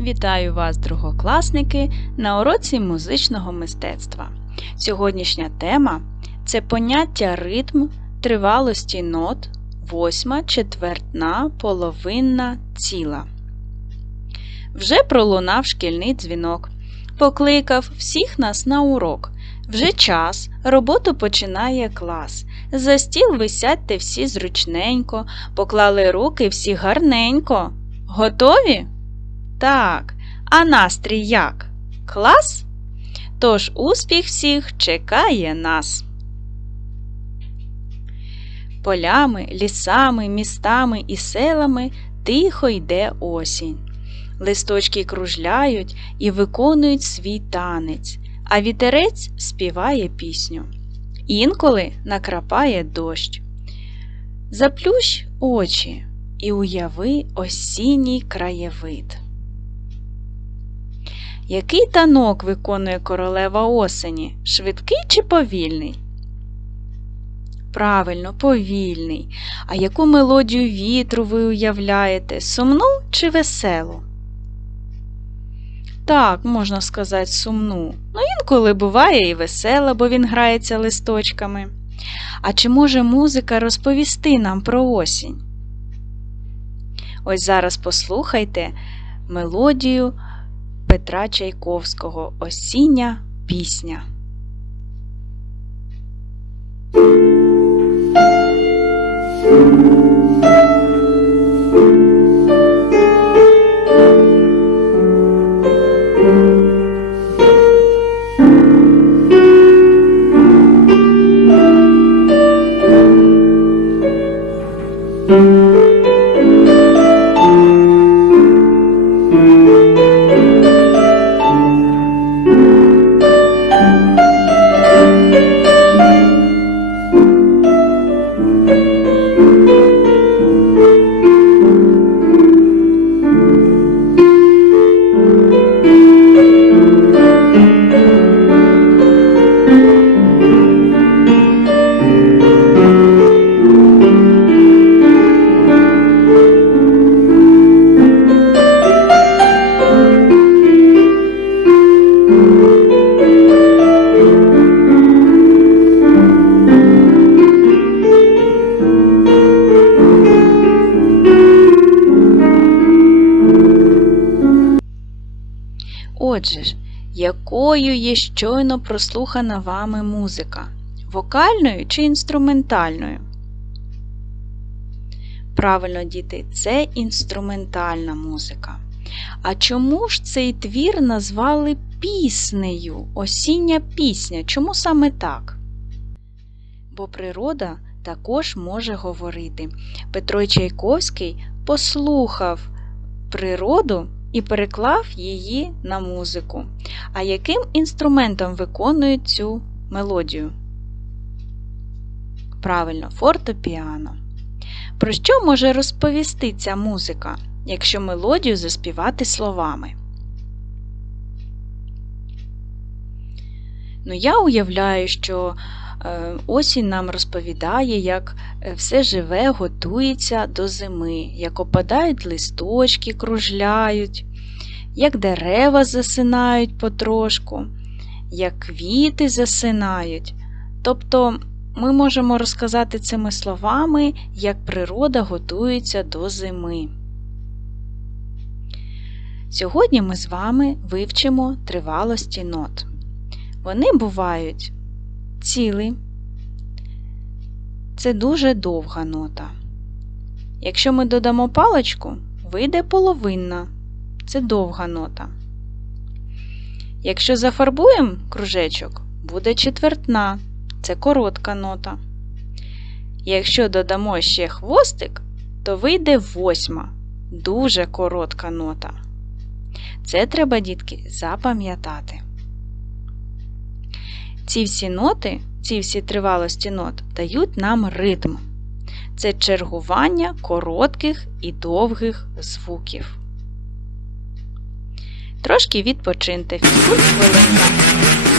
Вітаю вас, другокласники, на уроці музичного мистецтва. Сьогоднішня тема це поняття ритм тривалості нот, восьма, четвертна, половинна, ціла. Вже пролунав шкільний дзвінок. Покликав всіх нас на урок. Вже час, роботу починає клас. За стіл висядьте всі зручненько, поклали руки всі гарненько. Готові? Так. А настрій як? Клас? Тож успіх всіх чекає нас. Полями, лісами, містами і селами тихо йде осінь. Листочки кружляють і виконують свій танець, а вітерець співає пісню. Інколи накрапає дощ. Заплющ очі і уяви осінній краєвид. Який танок виконує королева осені? Швидкий чи повільний? Правильно, повільний. А яку мелодію вітру ви уявляєте? Сумну чи веселу? Так, можна сказати, сумну. Ну, інколи буває і весела, бо він грається листочками. А чи може музика розповісти нам про осінь? Ось зараз послухайте мелодію Петра Чайковського Осіння пісня. Отже ж, якою є щойно прослухана вами музика? Вокальною чи інструментальною? Правильно, діти, це інструментальна музика. А чому ж цей твір назвали піснею? Осіння пісня? Чому саме так? Бо природа також може говорити. Петро Чайковський послухав природу і переклав її на музику. А яким інструментом виконують цю мелодію? Правильно, фортепіано. Про що може розповісти ця музика, якщо мелодію заспівати словами? Ну, я уявляю, що осінь нам розповідає, як е, все живе готується до зими, як опадають листочки, кружляють, як дерева засинають потрошку, як квіти засинають. Тобто ми можемо розказати цими словами, як природа готується до зими. Сьогодні ми з вами вивчимо тривалості нот. Вони бувають цілі, це дуже довга нота. Якщо ми додамо паличку, вийде половинна, це довга нота. Якщо зафарбуємо кружечок, буде четвертна, це коротка нота. Якщо додамо ще хвостик, то вийде восьма, дуже коротка нота. Це треба, дітки, запам'ятати. Ці всі ноти, ці всі тривалості нот дають нам ритм. Це чергування коротких і довгих звуків. Трошки відпочиньте. Фігур хвилинка.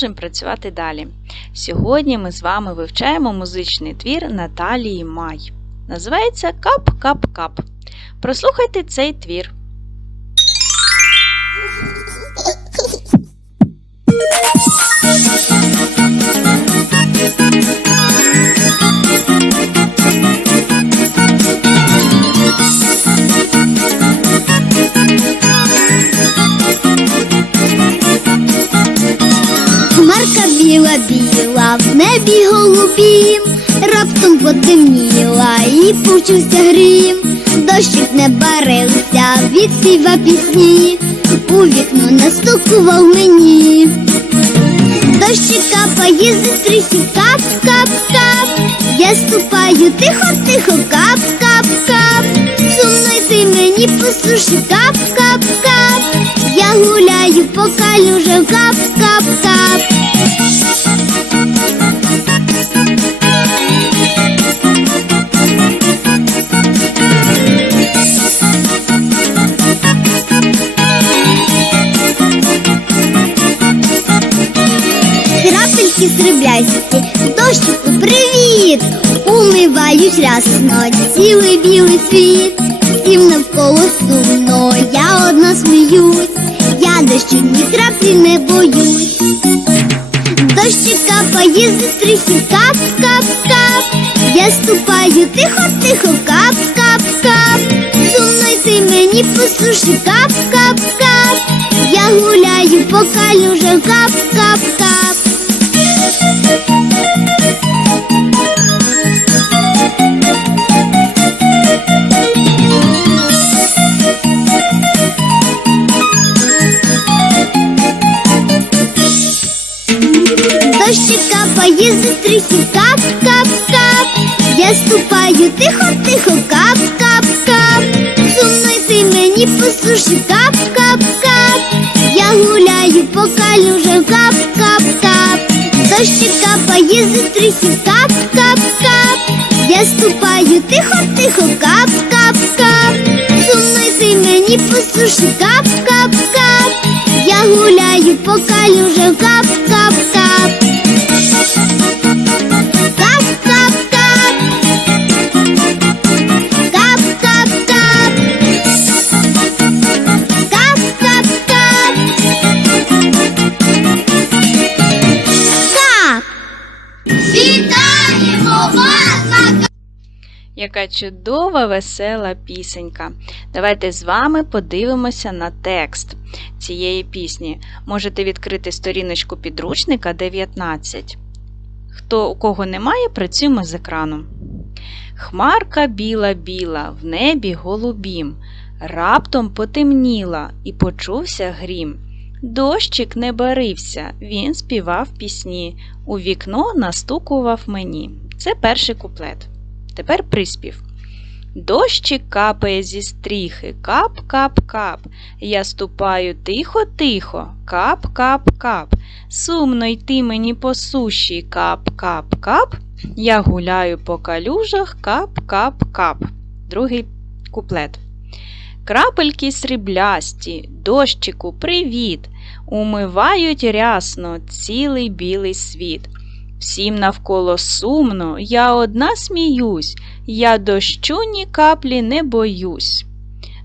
Продовжуємо працювати далі. Сьогодні ми з вами вивчаємо музичний твір Наталії Май. Називається Кап-кап-кап. Прослухайте цей твір. Хмарка біла, в небі голубім, раптом потемніла і почувся грім. Дощик не барився, відспіва пісні, у вікно настукував мені. Дощик капає зі стрихи, кап, кап, кап. Я ступаю тихо, тихо, кап, кап, кап. Сумно йти мені по суші, кап, кап, кап. Я гуляю по калюжам, кап, сріблясті, дощику привіт! Умиваюсь рясно, цілий білий світ, всім навколо сумно, я одна сміюсь, я дощу ні краплі не боюсь. Дощик капає зі стрихи, кап, кап, кап. Я ступаю тихо, тихо, кап, кап, кап. Сумно йти мені по суші, кап, кап, кап. Я гуляю по калюжам, кап, капає зі стрихи, кап, кап, кап. Я ступаю тихо, тихо, кап, кап, кап. Сумно йти мені по суші, кап, кап, кап. Я гуляю по калюжам, кап, кап, кап. Дощик капає зі стрихи, кап, кап, кап. Я ступаю тихо, тихо, кап, кап, кап. Сумно йти мені по суші, кап, кап, кап. Я гуляю по калюжам, кап, Яка чудова, весела пісенька. Давайте з вами подивимося на текст цієї пісні. Можете відкрити сторіночку підручника 19. Хто у кого немає, працюємо з екраном. Хмарка біла-біла, в небі голубім. Раптом потемніла і почувся грім. Дощик не барився, він співав пісні. У вікно настукував мені. Це перший куплет. Тепер приспів. Дощик капає зі стріхи, кап-кап-кап. Я ступаю тихо-тихо, кап-кап-кап. Сумно йти мені по суші, кап-кап-кап. Я гуляю по калюжах, кап-кап-кап. Другий куплет. Крапельки сріблясті, дощику, привіт, умивають рясно цілий білий світ. Всім навколо сумно, я одна сміюсь, я дощу ні каплі не боюсь.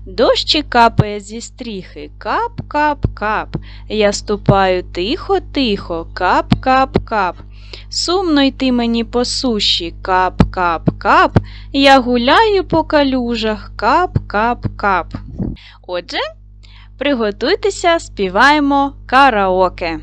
Дощик капає зі стріхи, кап-кап-кап. Я ступаю тихо-тихо, кап-кап-кап. Сумно йти мені по суші, кап-кап-кап. Я гуляю по калюжах, кап-кап-кап. Отже, приготуйтеся, співаємо караоке.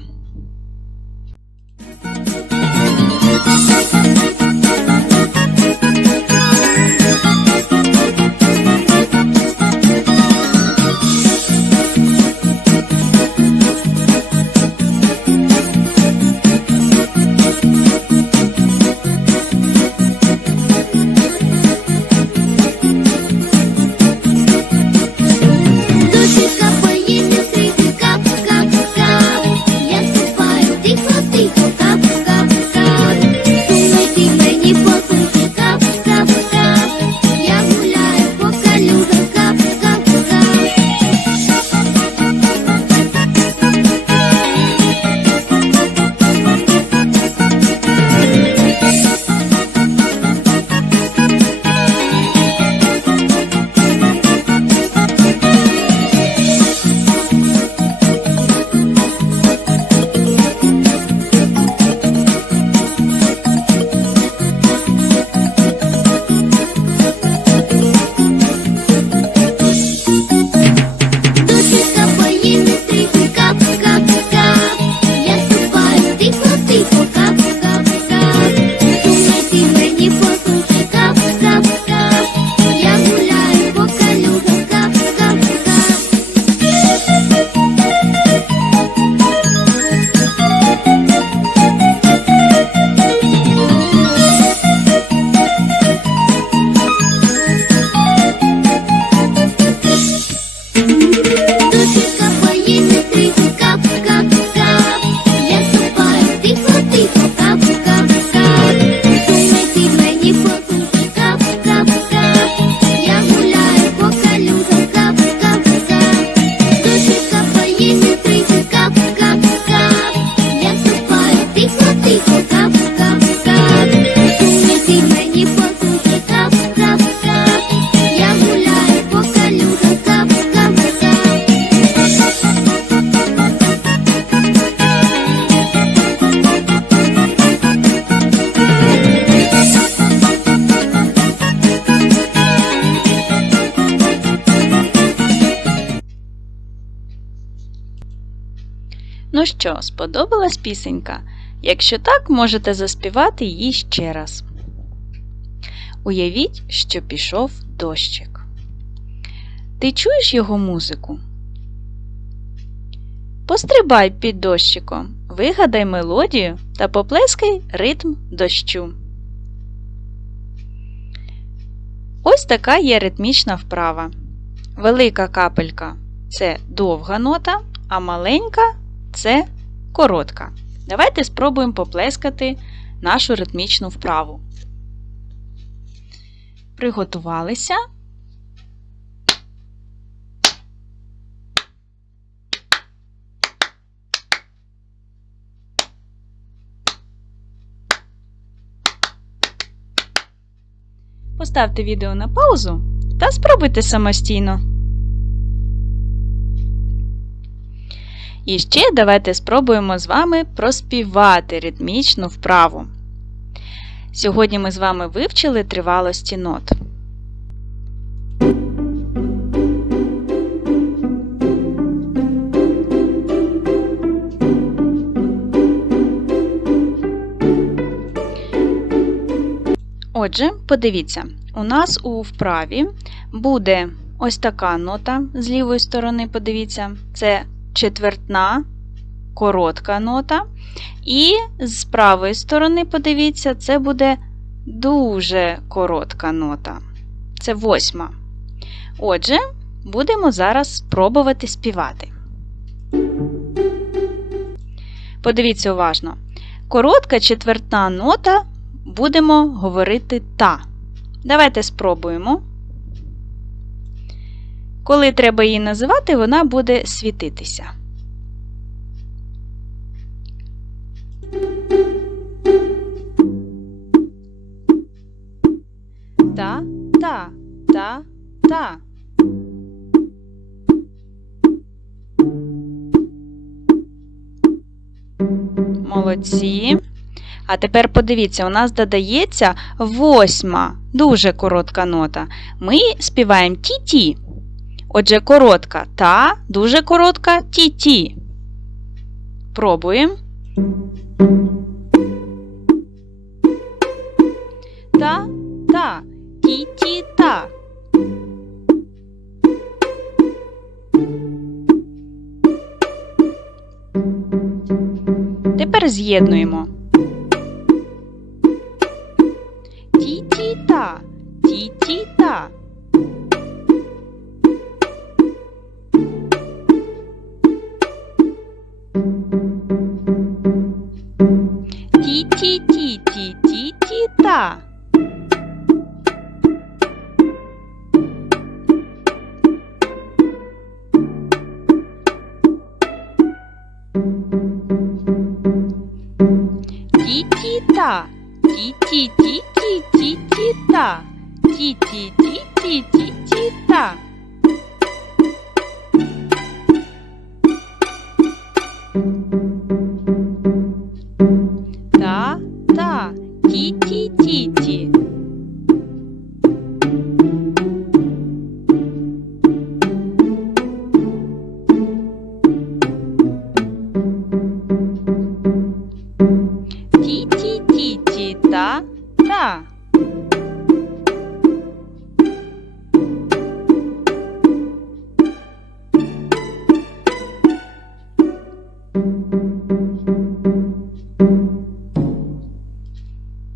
Ну що, сподобалась пісенька? Якщо так, можете заспівати її ще раз. Уявіть, що пішов дощик. Ти чуєш його музику? Пострибай під дощиком, вигадай мелодію та поплескай ритм дощу. Ось така є ритмічна вправа. Велика капелька це довга нота, а маленька це коротка. Давайте спробуємо поплескати нашу ритмічну вправу. Приготувалися. Поставте відео на паузу та спробуйте самостійно. І ще давайте спробуємо з вами проспівати ритмічну вправу. Сьогодні ми з вами вивчили тривалості нот. Отже, подивіться, у нас у вправі буде ось така нота з лівої сторони, подивіться, це четвертна коротка нота. І з правої сторони, подивіться, це буде дуже коротка нота. Це восьма. Отже, будемо зараз спробувати співати. Подивіться уважно. Коротка четвертна нота будемо говорити та. Давайте спробуємо. Коли треба її називати, вона буде світитися. Та, та, та, та. Молодці. А тепер подивіться, у нас додається восьма, дуже коротка нота. Ми співаємо ті-ті. Отже, коротка та, дуже коротка ті-ті. Пробуємо. Та, та, ті-ті та. Тепер з'єднуємо.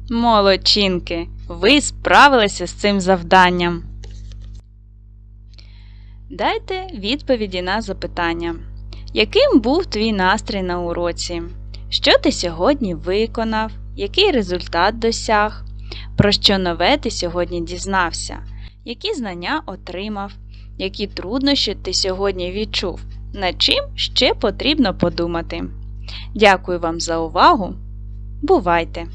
Молодчинки, ви справилися з цим завданням. Дайте відповіді на запитання. Яким був твій настрій на уроці? Що ти сьогодні виконав? Який результат досяг? Про що нове ти сьогодні дізнався? Які знання отримав? Які труднощі ти сьогодні відчув? Над чим ще потрібно подумати? Дякую вам за увагу! Бувайте!